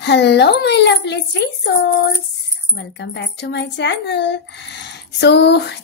Hello, my lovely three souls. Welcome back to my channel. So,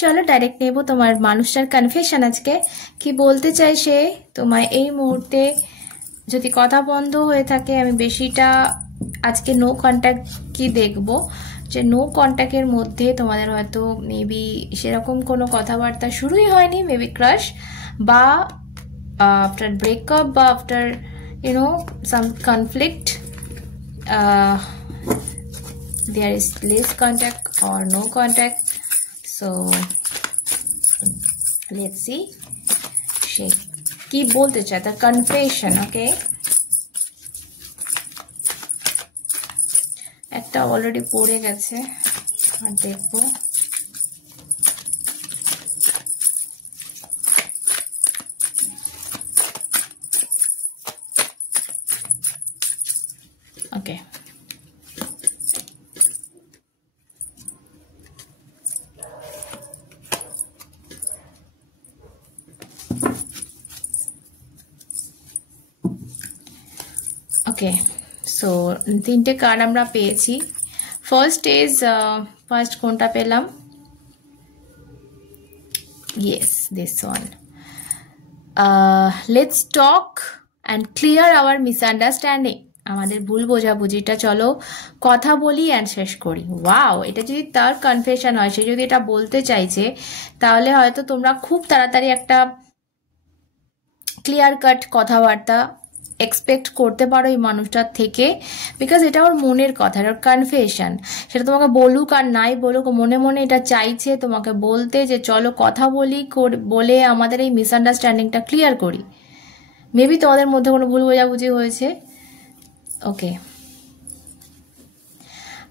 চলো direct নেব তোমার মানুষটার কনফেশন আজকে কি বলতে চাই সে তোমায় এই মুহূর্তে যদি কথা বন্ধ হয়ে থাকে আমি বেশিটা আজকে নো কন্ট্যাক্ট কি দেখব যে নো কন্ট্যাক্টের মধ্যে তোমাদের হয়তো মেবি সেরকম কোনো কথাবার্তা শুরুই হয়নি মেবি ক্রাশ বা আফটার ব্রেকআপ বা after some conflict there is less contact or no contact, so let's see she কি বলতে চায় the confession. Okay, একটা অলরেডি পড়ে গেছে আর দেখবো okay. Okay, so তিনটে কার্ড আমরা পেয়েছি ফার্স্ট ইজ ফার্স্ট কোনটা পেলাম yes this one let's talk and clear our misunderstanding আমাদের ভুল বোঝাবুঝিটা চলো কথা বলি অ্যান্ড শেষ করি ওয়াও এটা যদি তার কনফেশন হয় সে যদি এটা বলতে চাইছে তাহলে হয়তো তোমরা খুব তাড়াতাড়ি একটা ক্লিয়ার কাট কথাবার্তা এক্সপেক্ট করতে পারো এই মানুষটার থেকে বিকজ এটা ওর মনের কথা ওর কনফেশন সেটা তোমাকে বলুক আর নাই বলুক মনে মনে এটা চাইছে তোমাকে বলতে যে চলো কথা বলি বলে আমাদের এই মিসআন্ডারস্ট্যান্ডিংটা ক্লিয়ার করি মেবি তোমাদের মধ্যে কোনো ভুল বোঝাবুঝি হয়েছে okay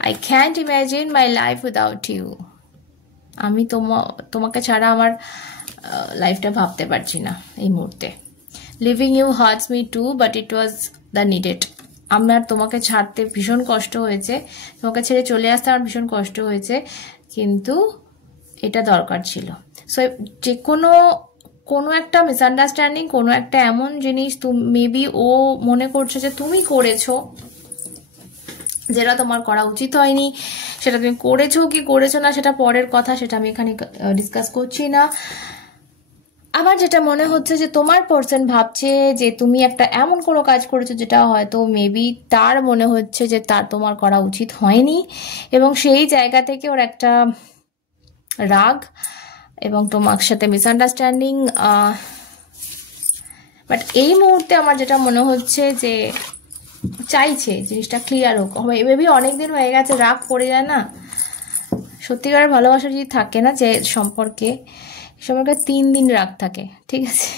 I can't imagine my life without you আমি তোমাকে ছাড়া আমার লাইফটা ভাবতে পারছি না এই মুহূর্তে leaving you hurts me too but it was the needed আমার তোমাকে ছাড়তে ভীষণ কষ্ট হয়েছে তোমাকে ছেড়ে চলে আসতে আমার ভীষণ কষ্ট হয়েছে কিন্তু এটা দরকার ছিল সো যে কোনো একটা মিসআন্ডারস্ট্যান্ডিং কোনো একটা এমন জিনিস মেবি ও মনে করছে যে তুমি করেছো যেটা তোমার করা উচিত হয়নি সেটা তুমি করেছো কি করেছো না সেটা পরের কথা সেটা আমি এখানে ডিসকাস করছি না আবার যেটা মনে হচ্ছে যে তোমার পার্সন ভাবছে যে তুমি একটা এমন কোনো কাজ করেছো যেটা হয়তো মেবি তার মনে হচ্ছে যে তার তোমার করা উচিত হয়নি এবং সেই জায়গা থেকে ওর একটা রাগ এবং তোমার সাথে মিসআন্ডারস্ট্যান্ডিং বাট এই মুহূর্তে আমার যেটা মনে হচ্ছে যে চাইছে জিনিসটা ক্লিয়ার হোক মেবি অনেকদিন হয়ে গেছে রাগ পড়ে যায় না সত্যিকারের ভালোবাসা যদি থাকে না যে সম্পর্কে 3 দিন রাগ থাকে ঠিক আছে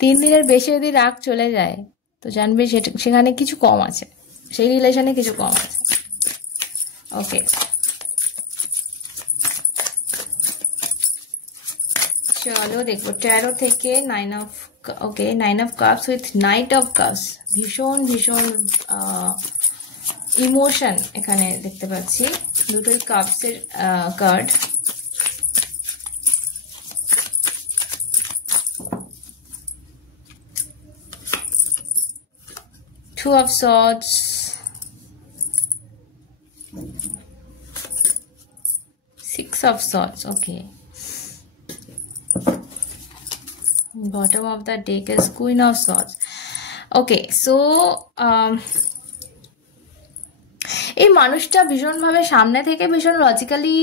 3 দিনের বেশি যদি রাগ চলে যায় তো জানবে সেখানে কিছু কম আছে সেই রিলেশনে কিছু কম আছে ওকে চলো দেখবো 13 থেকে 9 of okay 9 of cups with night of cups ভীষণ ভীষণ ইমোশন এখানে দেখতে পাচ্ছি দুটোই কাপসের card Two of Swords, Six of Swords, okay. Bottom of the deck is Queen of Swords. Okay, so এই মানুষটা ভীষণভাবে সামনে থেকে ভীষণ লজিক্যালি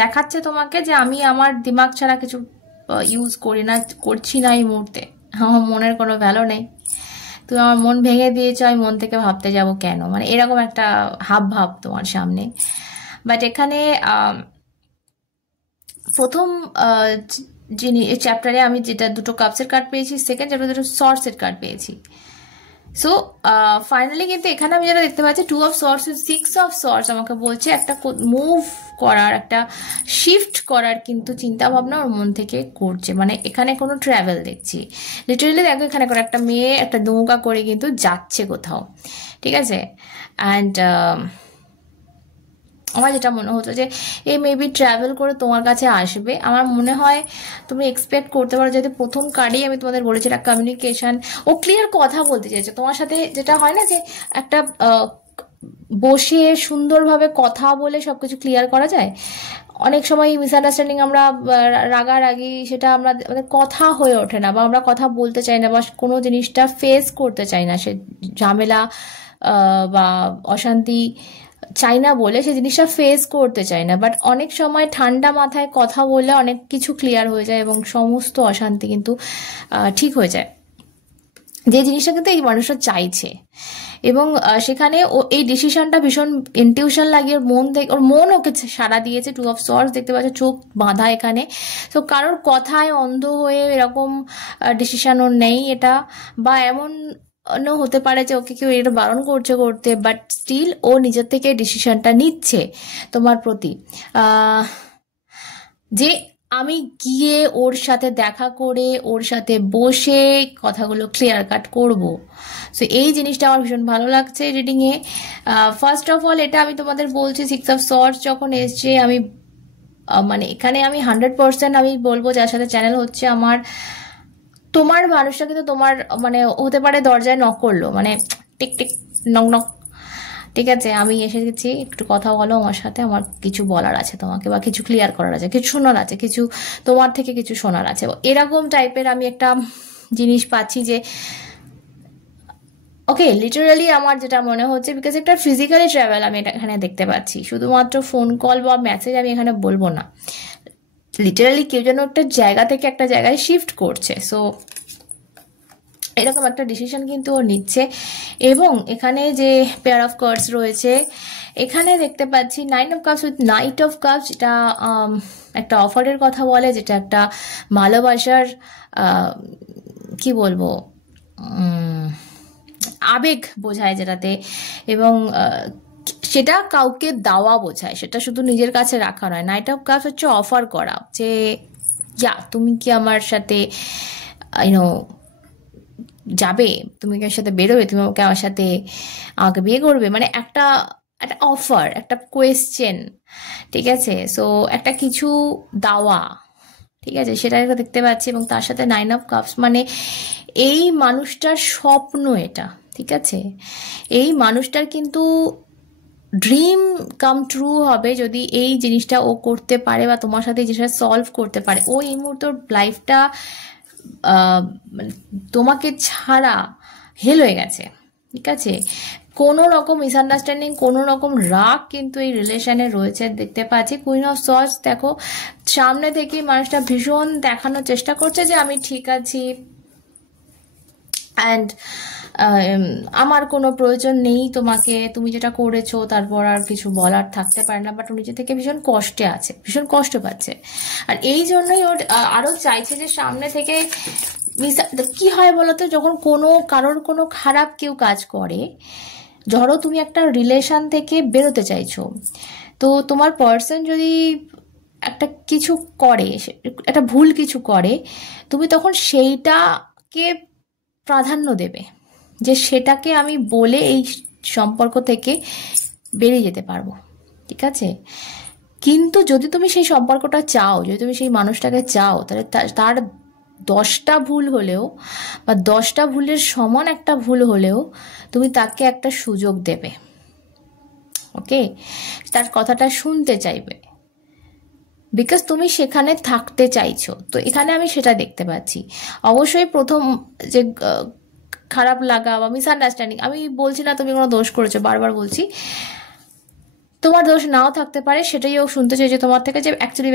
দেখাচ্ছে তোমাকে যে আমি আমার দিমাগ ছাড়া কিছু ইউজ করছি না এই মুহূর্তে আমার মনের কোনো ভ্যালু নেই তুমি আমার মন ভেঙে দিয়েছো আমি মন থেকে ভাবতে যাব কেন মানে এরকম একটা ভাব তোমার সামনে বাট এখানে প্রথম চ্যাপ্টারে আমি যেটা দুটো কাপসের কার্ড পেয়েছি সেকেন্ড চ্যাপ্টারে দুটো সর্টসের কার্ড পেয়েছি সো ফাইনালি কিন্তু এখানে আমি যেটা দেখতে পাচ্ছি 2 অফ সর্টস 6 অফ সর্টস আমাকে বলছে একটা মুভ করার একটা শিফট করার কিন্তু চিন্তা ভাবনা ওর মন থেকে করছে মানে এখানে কোনো ট্রাভেল দেখছি লিটারালি দেখো এখানে করে একটা মেয়ে একটা নৌকা করে কিন্তু যাচ্ছে কোথাও ঠিক আছে অ্যান্ড আমার যেটা মনে হতো যে এই মেবি ট্রাভেল করে তোমার কাছে আসবে আমার মনে হয় তুমি এক্সপেক্ট করতে পারো যেহেতু প্রথম কার্ডেই আমি তোমাদের বলেছি একটা কমিউনিকেশন ও ক্লিয়ার কথা বলতে চাইছে তোমার সাথে যেটা হয় না যে একটা বসে সুন্দরভাবে কথা বলে সবকিছু ক্লিয়ার করা যায়? অনেক সময় মিসআন্ডারস্ট্যান্ডিং আমরা রাগারাগি সেটা আমাদের কথা হয়ে ওঠে না, বা আমরা কথা বলতে চাই না, বা কোনো জিনিসটা ফেস করতে চাই না, সে ঝামেলা বা অশান্তি চাই না বলে সে জিনিসটা ফেস করতে চাই না। বাট অনেক সময় ঠান্ডা মাথায় কথা বললে অনেক কিছু ক্লিয়ার হয়ে যায় এবং সমস্ত অশান্তি কিন্তু ঠিক হয়ে যায়, যে জিনিসটা কিন্তু এই মানুষটা চাইছে। এবং সেখানে ও এই ডিসিশনটা ভীষণ ইনটিউশন লাগিয়ে ওর মন থেকে, ওর মন ওকে সাড়া দিয়েছে। 2 অফ সর্টস দেখতে পাচ্ছ, চোখ বাঁধা এখানে। তো কারোর কথায় অন্ধ হয়ে এরকম ডিসিশন ওর নেই এটা, বা এমন হতে পারে যে ওকে কেউ এটা বারণ করতে, বাট স্টিল ও নিজের থেকে ডিসিশনটা নিচ্ছে তোমার প্রতি, যে আমি গিয়ে ওর সাথে দেখা করে ওর সাথে বসে কথাগুলো ক্লিয়ার কাট করব। সো এই জিনিসটা আমার ভীষণ ভালো লাগছে রিডিংয়ে। ফার্স্ট অফ অল এটা আমি তোমাদের বলছি, 6 অফ সর্টস যখন এসছে, আমি মানে এখানে আমি 100% আমি বলবো যার সাথে চ্যানেল হচ্ছে আমার, তোমার মানুষটা কিন্তু তোমার মানে হতে পারে দরজায় নক করলো, মানে টিক টিক নক নক, ঠিক আছে আমি এসে গেছি, একটু কথা বলো আমার সাথে, আমার কিছু বলার আছে তোমাকে, বা কিছু ক্লিয়ার করার আছে, কিছু শোনার আছে, কিছু তোমার থেকে কিছু শোনার আছে, এরকম টাইপের আমি একটা জিনিস পাচ্ছি। যে ওকে, লিটারালি আমার যেটা মনে হচ্ছে, বিকজ একটা ফিজিক্যালি ট্রাভেল আমি এটা এখানে দেখতে পাচ্ছি, শুধুমাত্র ফোন কল বা মেসেজ আমি এখানে বলবো না, লিটারালি কেউ যেন একটা জায়গা থেকে একটা জায়গায় শিফট করছে। সো এরকম একটা ডিসিশন কিন্তু ও নিচ্ছে। এবং এখানে যে পেয়ার অফ কার্ডস রয়েছে, এখানে দেখতে পাচ্ছি 9 of cups with night of cups, এটা একটা অফারের কথা বলে, যেটা একটা ভালোবাসার কি বলবো আবেগ বোঝায় যেটাতে, এবং সেটা কাউকে দেওয়া বোঝায়, সেটা শুধু নিজের কাছে রাখা নয়। নাইট অফ কাপস হচ্ছে অফার করা, যে তুমি কি আমার সাথে ইউনো যাবে, তুমি কি আমার সাথে বেরোবে, তুমি আমাকে আমার সাথে আমাকে বিয়ে করবে, মানে একটা একটা অফার, একটা কোয়েশ্চেন, ঠিক আছে। সো একটা কিছু দেওয়া, ঠিক আছে, সেটা একটা দেখতে পাচ্ছি। এবং তার সাথে 9 অফ কাপস, মানে এই মানুষটার স্বপ্ন এটা, ঠিক আছে, এই মানুষটার কিন্তু ড্রিম কাম ট্রু হবে যদি এই জিনিসটা ও করতে পারে, বা তোমার সাথে এই জিনিসটা সলভ করতে পারে। ও এই মুহূর্তে লাইফটা তোমাকে ছাড়া হেল হয়ে গেছে, ঠিক আছে। কোনো রকম মিসআন্ডারস্ট্যান্ডিং, কোনো রকম রাগ কিন্তু এই রিলেশনে রয়েছে দেখতে পাচ্ছি। কুইন অফ সর্টস দেখো, সামনে থেকে মানুষটা ভীষণ দেখানোর চেষ্টা করছে যে আমি ঠিক আছি, অ্যান্ড আমার কোনো প্রয়োজন নেই তোমাকে, তুমি যেটা করেছো তারপর আর কিছু বলার থাকতে পারে না। বাট ও নিজে থেকে ভীষণ কষ্টে আছে, ভীষণ কষ্ট পাচ্ছে, আর এই জন্যই ওর আরো চাইছে যে সামনে থেকে কি হয় বলতো, যখন কারোর কোনো খারাপ কেউ কাজ করে, ধরো তুমি একটা রিলেশন থেকে বেরোতে চাইছো, তো তোমার পার্সন যদি একটা কিছু করে, একটা ভুল কিছু করে, তুমি তখন সেইটাকে প্রাধান্য দেবে, যে সেটাকে আমি বলে এই সম্পর্ক থেকে বেরিয়ে যেতে পারবো, ঠিক আছে। কিন্তু যদি তুমি সেই সম্পর্কটা চাও, যদি তুমি সেই মানুষটাকে চাও, তাহলে তার 10টা ভুল হলেও, বা 10টা ভুলের সমান একটা ভুল হলেও তুমি তাকে একটা সুযোগ দেবে, ওকে, তার কথাটা শুনতে চাইবে, বিকজ তুমি সেখানে থাকতে চাইছো। তো এখানে আমি সেটা দেখতে পাচ্ছি। অবশ্যই প্রথম যে খারাপ লাগা বা মিসআন্ডারস্ট্যান্ডিং, আমি বলছি না তুমি কোনো দোষ করেছো, বারবার বলছি তোমার দোষ নাও থাকতে পারে, সেটাই ও শুনতে চাইছে তোমার থেকে, যে অ্যাকচুয়ালি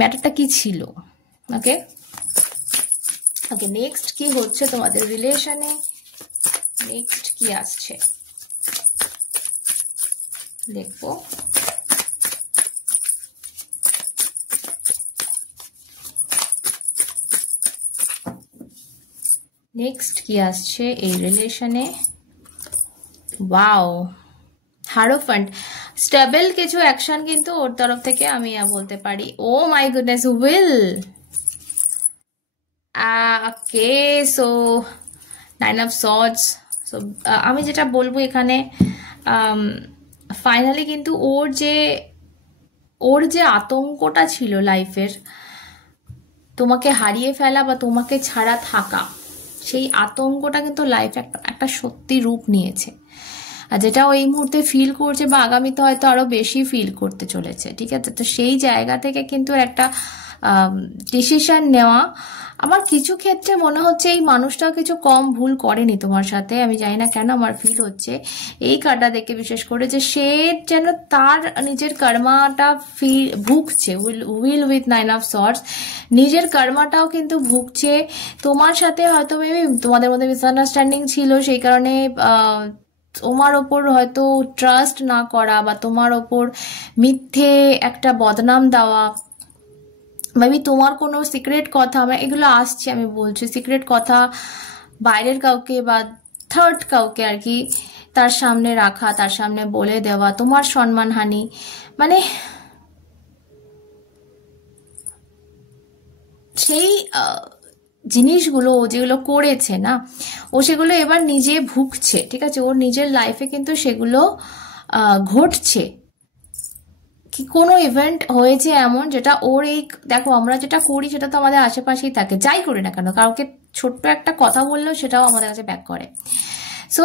ম্যাটারটা কি ছিল। ওকে ওকে, নেক্সট কি হচ্ছে তোমাদের রিলেশনে, নেক্সট কি আসছে দেখবো। নেক্সট কি আসছে এই রিলেশনে, ওয়াও, হারোফ্যান্ট, স্টেবল কিছু অ্যাকশন কিন্তু ওর তরফ থেকে আমি বলতে পারি। Oh my goodness, well, okay, so 9 of sorts. So আমি যেটা বলবো এখানে, ফাইনালি কিন্তু ওর যে আতঙ্কটা ছিল লাইফের, তোমাকে হারিয়ে ফেলা বা তোমাকে ছাড়া থাকা, সেই আতঙ্কটা কিন্তু লাইফে একটা সত্যি রূপ নিয়েছে। আর যেটা ও এই মুহূর্তে ফিল করছে বা আগামীতে হয়তো আরো বেশি ফিল করতে চলেছে, ঠিক আছে? তো সেই জায়গা থেকে কিন্তু একটা ডিসিশন নেওয়া, আমার কিছু ক্ষেত্রে মনে হচ্ছে এই মানুষটাও কিছু কম ভুল করেনি তোমার সাথে। আমি জানি না কেন আমার ফিল হচ্ছে এই কার্ডটা দেখে, বিশেষ করে যে সে যেন তার নিজের কর্মাটা ভুগছে। উইল উইথ 9 অফ সর্টস, নিজের কর্মাটাও কিন্তু ভুগছে। তোমার সাথে হয়তো মেবি তোমাদের মধ্যে মিসআন্ডারস্ট্যান্ডিং ছিল, সেই কারণে তোমার ওপর হয়তো ট্রাস্ট না করা বা তোমার ওপর মিথ্যে একটা বদনাম দেওয়া, মেবি তোমার কোনো সিক্রেট কথা, আমি এগুলো আসছে, আমি বলছি সিক্রেট কথা বাইরের কাউকে বা থার্ড কাউকে আর কি তার সামনে রাখা, তার সামনে বলে দেওয়া, তোমার সম্মানহানি, মানে সেই জিনিসগুলো যেগুলো করেছে না, ও সেগুলো এবার নিজে ভুগছে, ঠিক আছে? ওর নিজের লাইফে কিন্তু সেগুলো ঘটছে। কি কোনো ইভেন্ট হয়েছে এমন যেটা ওর এই, দেখো আমরা যেটা করি সেটা তো আমাদের আশেপাশেই থাকে, যাই করি না কেন, কাউকে ছোট্ট একটা কথা বললেও সেটাও আমাদের কাছে ব্যাক করে। সো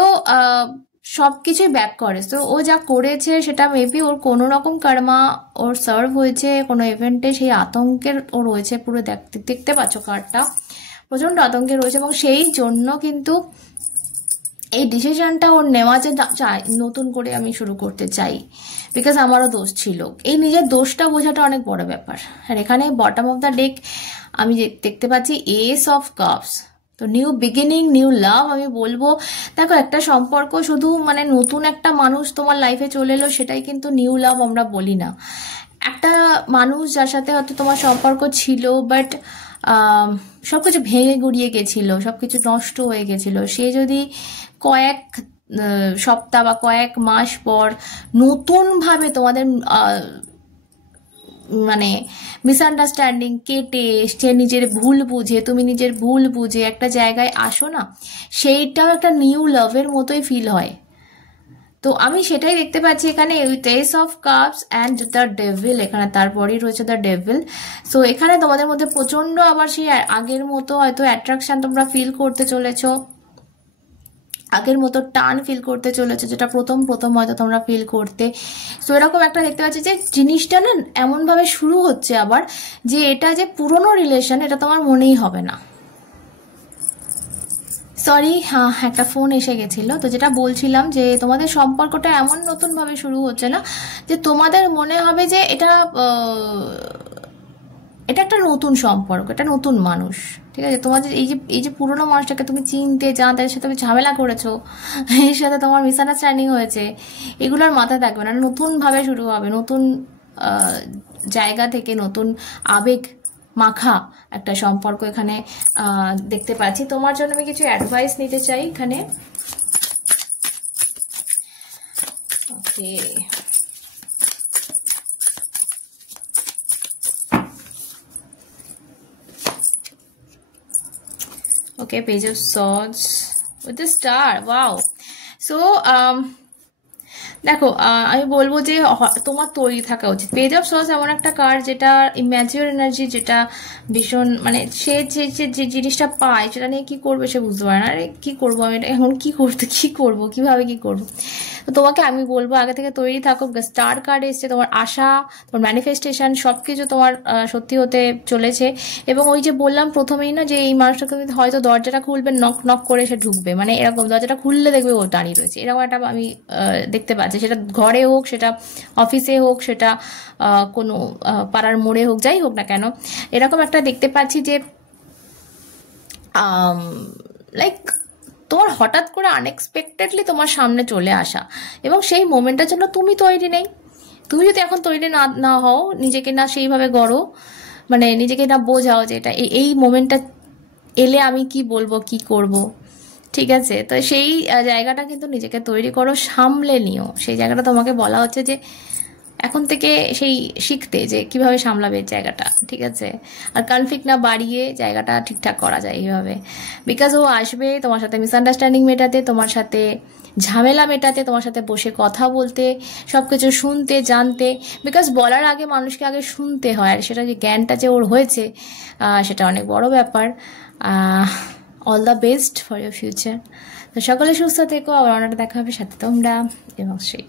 সব কিছুই ব্যাক করে। সো ও যা করেছে সেটা মেবি ওর কোনো রকম কর্মা ওর সার্ভ হয়েছে কোনো ইভেন্টে, সেই আতঙ্কের ও রয়েছে পুরো। দেখতে পাচ্ছ কার্ডটা, প্রচন্ড আতঙ্কে রয়েছে, এবং সেই জন্য কিন্তু এই ডিসিশনটা ওর নেওয়া যে চাই নতুন করে আমি শুরু করতে চাই, বিকজ আমারও দোষ ছিল। এই নিজের দোষটা বোঝাটা অনেক বড় ব্যাপার। আর এখানে বটম অফ দ্য ডেক আমি দেখতে পাচ্ছি এস অফ কাপস। তো নিউ বিগিনিং, নিউ লাভ আমি বলবো। দেখো একটা সম্পর্ক শুধু মানে নতুন একটা মানুষ তোমার লাইফে চলে এলো সেটাই কিন্তু নিউ লাভ আমরা বলি না। একটা মানুষ যার সাথে হয়তো তোমার সম্পর্ক ছিল, বাট সবকিছু ভেঙে গুড়িয়ে গেছিল, সবকিছু নষ্ট হয়ে গেছিল, সে যদি কয়েক সপ্তাহ বা কয়েক মাস পর নতুনভাবে তোমাদের মানে মিসআন্ডারস্ট্যান্ডিং কেটে সে নিজের ভুল বুঝে, তুমি নিজের ভুল বুঝে একটা জায়গায় আসো না, সেইটাও একটা নিউ লাভের মতোই ফিল হয়। তো আমি সেটাই দেখতে পাচ্ছি এখানে with S of cups and the devil, এখানে তারপরেই রয়েছে দ্য ডেভিল। সো এখানে তোমাদের মধ্যে প্রচন্ড আবার সেই আগের মতো হয়তো অ্যাট্রাকশন তোমরা ফিল করতে চলেছো, আগের মতো টান ফিল করতে চলেছে, যেটা প্রথম হয়তো তোমরা ফিল করতে। সো এরকম একটা দেখতে পাচ্ছি যে জিনিসটা না এমনভাবে শুরু হচ্ছে আবার, যে এটা যে পুরনো রিলেশন এটা তোমার মনেই হবে না। সরি, হ্যাঁ একটা ফোন এসে গেছিল। তো যেটা বলছিলাম যে তোমাদের সম্পর্কটা এমন নতুনভাবে শুরু হচ্ছে না যে তোমাদের মনে হবে যে এটা এটা একটা নতুন সম্পর্ক, এটা নতুন মানুষ, ঠিক আছে? তোমাদের এই যে পুরোনো মানুষটাকে তুমি চিনতে জানতে, এর সাথে তুমি ঝামেলা করেছো, এর সাথে তোমার মিসআন্ডারস্ট্যান্ডিং হয়েছে, এগুলোর মাথায় থাকবে না। নতুনভাবে শুরু হবে, নতুন জায়গা থেকে নতুন আবেগ মাখা একটা সম্পর্ক এখানে দেখতে পাচ্ছি। তোমার জন্য আমি কিছু অ্যাডভাইস নিতে চাই এখানে। ওকে, okay, page of swords with the star, wow. So দেখো আমি বলবো যে তোমার তৈরি থাকা উচিত। পেজ অফ সোর্স এমন একটা কার্ড যেটা ইম্যাচিওর এনার্জি, যেটা ভীষণ মানে সে যে জিনিসটা পায় সেটা নিয়ে কি করবে সে বুঝতে পারে না। আরে কি করবো আমি, এটা এখন কি করবো কিভাবে কি করবো। তো তোমাকে আমি বলবো আগে থেকে তৈরি থাকো। স্টার কার্ড এসছে, তোমার আশা, তোমার ম্যানিফেস্টেশন সবকিছু তোমার সত্যি হতে চলেছে। এবং ওই যে বললাম প্রথমেই না যে এই মানুষটাকে হয়তো দরজাটা খুলবে, নক নক করে সে ঢুকবে, মানে এরকম দরজাটা খুললে দেখবে ও দাঁড়িয়ে রয়েছে, এরকম একটা আমি দেখতে পাচ্ছি। সেটা ঘরে হোক, সেটা অফিসে হোক, সেটা কোনো পাড়ার মোড়ে হোক, যাই হোক না কেন, এরকম একটা দেখতে পাচ্ছি যে লাইক তোমার হঠাৎ করে আনএক্সপেক্টেডলি তোমার সামনে চলে আসা, এবং সেই মোমেন্টের জন্য তুমি তৈরি নেই। তুমি যদি এখন তৈরি না হও, নিজেকে না সেইভাবে গড়ো, মানে নিজেকে না বোঝাও যে এটা এই মোমেন্টটা এলে আমি কি বলবো কি করব, ঠিক আছে? তো সেই জায়গাটা কিন্তু নিজেকে তৈরি করো, সামলে নিও। সেই জায়গাটা তোমাকে বলা হচ্ছে যে এখন থেকে সেই শিখতে যে কিভাবে সামলাবে জায়গাটা, ঠিক আছে? আর কনফ্লিক্ট না বাড়িয়ে জায়গাটা ঠিকঠাক করা যায় এইভাবে, বিকজ ও আসবে তোমার সাথে মিসআন্ডারস্ট্যান্ডিং মেটাতে, তোমার সাথে ঝামেলা মেটাতে, তোমার সাথে বসে কথা বলতে, সব কিছু শুনতে জানতে। বিকজ বলার আগে মানুষকে আগে শুনতে হয়, আর সেটা যে জ্ঞানটা যে ওর হয়েছে সেটা অনেক বড় ব্যাপার। All the best for your future. তো সকলে সুস্থ থেকো, আবার অনেকটা দেখা হবে, সাথে তোমরা এবং সেই